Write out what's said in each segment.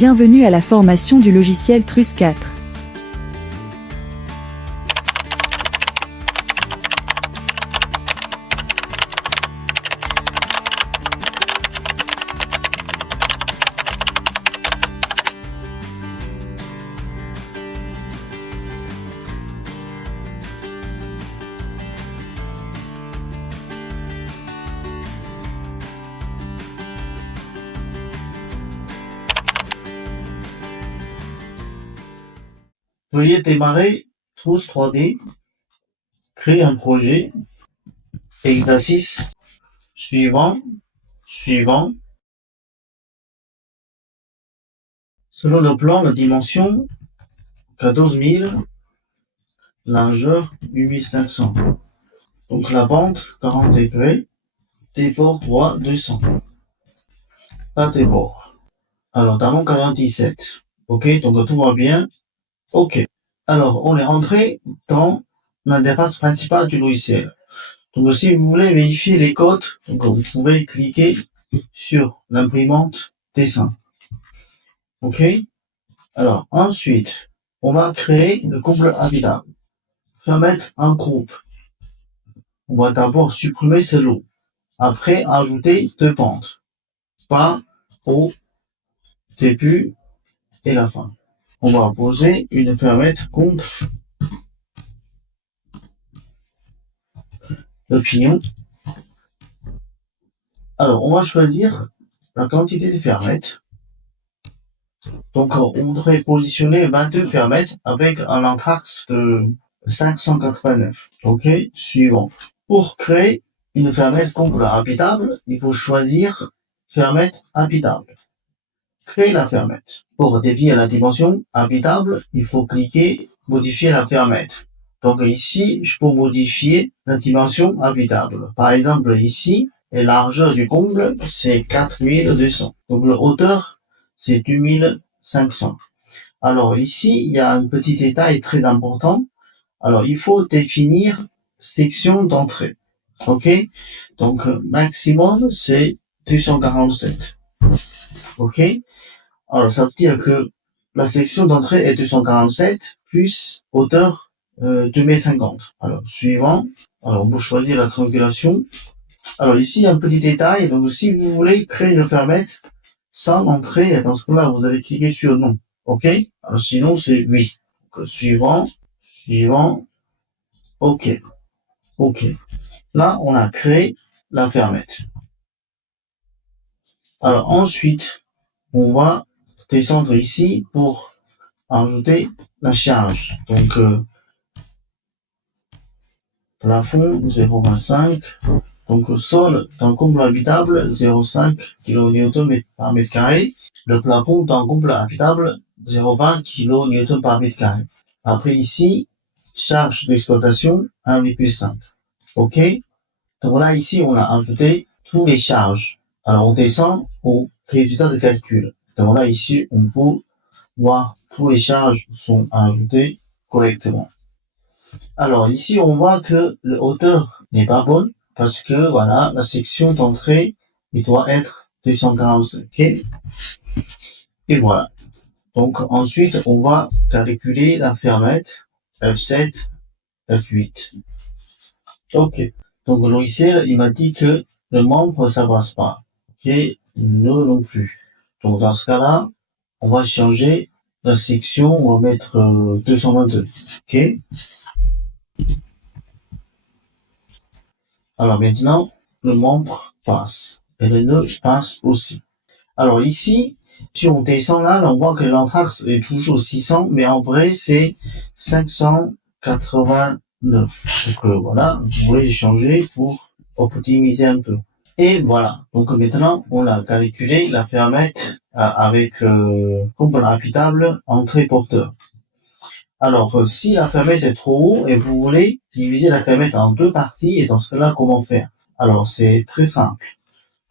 Bienvenue à la formation du logiciel TRUS 4. Veuillez démarrer TRUS 3D, créer un projet, exercice suivant. Selon le plan, la dimension 14 000, largeur 8500. Donc la bande 40 degrés, débord droit 200. Pas débord. Alors talon 47. Ok, donc tout va bien. Ok. Alors on est rentré dans l'interface principale du logiciel. Donc si vous voulez vérifier les codes, donc vous pouvez cliquer sur l'imprimante dessin. Ok. Alors ensuite, on va créer le couple habitable. Permettre un groupe. On va d'abord supprimer ce lot. Après, ajouter deux pentes. Pas au début et la fin. On va poser une fermette contre le pignon. Alors, on va choisir la quantité de fermettes. Donc, on voudrait positionner 22 fermettes avec un anthrax de 589. Ok, suivant. Pour créer une fermette couple habitable, il faut choisir fermette habitable. Créer la fermette. Pour définir la dimension habitable, il faut cliquer modifier la fermette. Donc ici, je peux modifier la dimension habitable. Par exemple, ici, la largeur du comble, c'est 4200. Donc la hauteur, c'est 2500. Alors ici, il y a un petit détail très important. Alors il faut définir section d'entrée. Ok? Donc maximum, c'est 247. Ok? Alors, ça veut dire que la section d'entrée est 247 plus hauteur 2,50 m. Alors, suivant. Alors, on peut choisir la triangulation. Alors, ici, un petit détail. Donc, si vous voulez créer une fermette sans entrée, dans ce cas-là, vous allez cliquer sur non. OK? Alors, sinon, c'est oui. Donc, suivant. OK. OK. Là, on a créé la fermette. Alors, ensuite, on va descendre ici pour ajouter la charge. Donc, plafond 0,25. Donc, sol dans comble habitable 0,5 kN par mètre carré. Le plafond dans comble habitable 0,20 kN par mètre carré. Après ici, charge d'exploitation 1,5. OK? Donc là, ici, on a ajouté tous les charges. Alors, on descend au résultat de calcul. Donc là, ici, on peut voir tous les charges sont ajoutées correctement. Alors ici, on voit que la hauteur n'est pas bonne parce que voilà, la section d'entrée, il doit être 245. Okay. Et voilà. Donc ensuite, on va calculer la fermette F7, F8. Ok. Donc le logiciel, il m'a dit que le membre, ça passe pas. Ok. Non plus. Donc dans ce cas-là, on va changer la section, on va mettre 222. Ok. Alors maintenant, le membre passe. Et le nœud passe aussi. Alors ici, si on descend là, on voit que l'anthrax est toujours 600, mais en vrai, c'est 589. Donc voilà, vous pouvez changer pour optimiser un peu. Et voilà. Donc maintenant, on a calculé la fermette avec couple habitable entrée porteur. Alors, si la fermette est trop haut et vous voulez diviser la fermette en deux parties, et dans ce cas-là, comment faire? Alors, c'est très simple.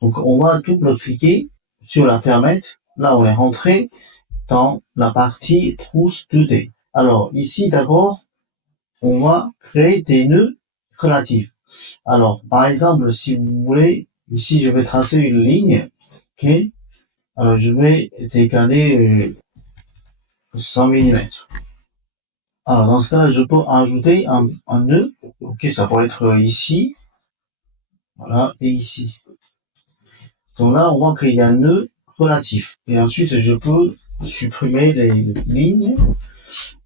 Donc, on va double-cliquer sur la fermette. Là, on est rentré dans la partie trousse 2D. Alors, ici, d'abord, on va créer des nœuds relatifs. Alors, par exemple, si vous voulez, ici, je vais tracer une ligne. OK? Alors, je vais décaler 100 mm. Alors, dans ce cas-là, je peux ajouter un nœud. Ok, ça pourrait être ici. Voilà, et ici. Donc là, on voit qu'il y a un nœud relatif. Et ensuite, je peux supprimer les lignes.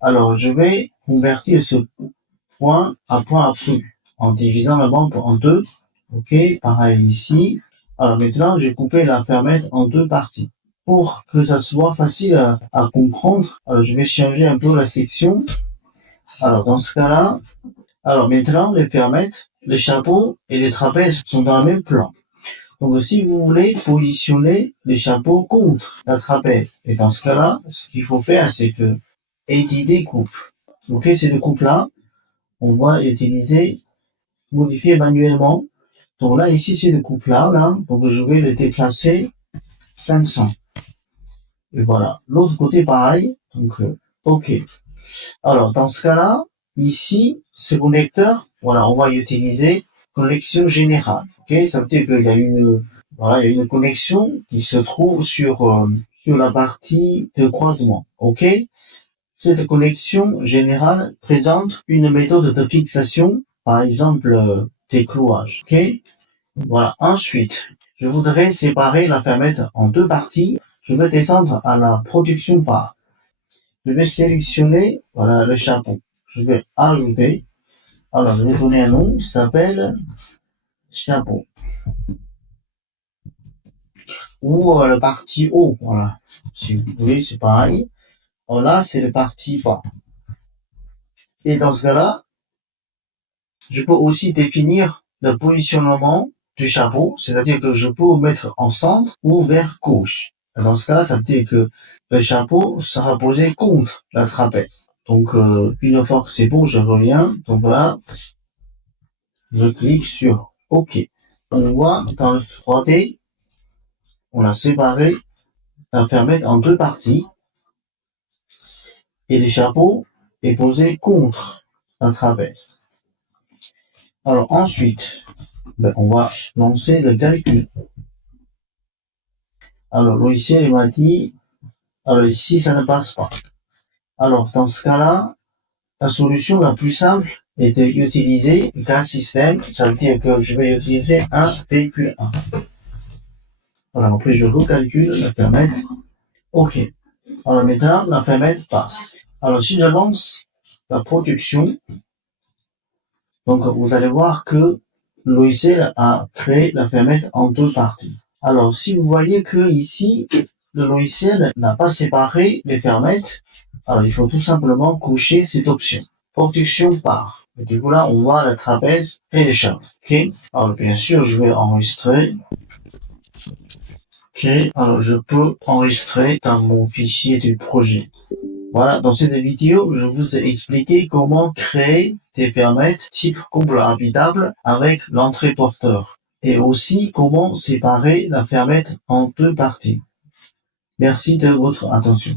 Alors, je vais convertir ce point à point absolu en divisant la bande en deux. Ok, pareil ici. Alors maintenant, j'ai coupé la fermette en deux parties. Pour que ça soit facile à comprendre, alors je vais changer un peu la section. Alors dans ce cas-là, alors maintenant, les fermettes, les chapeaux et les trapèzes sont dans le même plan. Donc si vous voulez positionner les chapeaux contre la trapèze, et dans ce cas-là, ce qu'il faut faire, c'est que éditer coupe. Ok, ces deux coupes-là, on va utiliser, modifier manuellement. Donc là, ici, c'est deux coupes-là, là, donc je vais les déplacer 500. Et voilà. L'autre côté, pareil. Donc, ok. Alors, dans ce cas-là, ici, ce connecteur, voilà, on va utiliser connexion générale. Ok, ça veut dire qu'il y a il y a une connexion qui se trouve sur la partie de croisement. Ok. Cette connexion générale présente une méthode de fixation, par exemple, des clouages. Ok. Voilà. Ensuite, je voudrais séparer la fermette en deux parties. Je vais descendre à la production part. Je vais sélectionner, voilà, le chapeau. Je vais ajouter. Alors, je vais donner un nom qui s'appelle chapeau. Ou le parti haut, voilà. Si vous voulez, c'est pareil. Alors là, c'est le parti bas. Et dans ce cas-là, je peux aussi définir le positionnement du chapeau, c'est-à-dire que je peux mettre en centre ou vers gauche. Dans ce cas-là, ça veut dire que le chapeau sera posé contre la trapèze. Donc, une fois que c'est bon, je reviens. Donc là, je clique sur OK. On voit dans le 3D, on a séparé la fermette en deux parties et le chapeau est posé contre la trapèze. Alors ensuite, on va lancer le calcul. Alors, le logiciel m'a dit, alors ici, ça ne passe pas. Alors, dans ce cas-là, la solution la plus simple est d'utiliser un système. Ça veut dire que je vais utiliser un véhicule 1. Voilà, après, je recalcule la fermette. OK. Alors, maintenant, la fermette passe. Alors, si je lance la production, donc, vous allez voir que le logiciel a créé la fermette en deux parties. Alors, si vous voyez que ici, le logiciel n'a pas séparé les fermettes, alors il faut tout simplement cocher cette option. Production part. Et du coup là, on voit la trapèze et les chapeaux. Ok. Alors bien sûr, je vais enregistrer. Ok. Alors je peux enregistrer dans mon fichier du projet. Voilà, dans cette vidéo, je vous ai expliqué comment créer des fermettes type couple habitable avec l'entrée porteur. Et aussi comment séparer la fermette en deux parties. Merci de votre attention.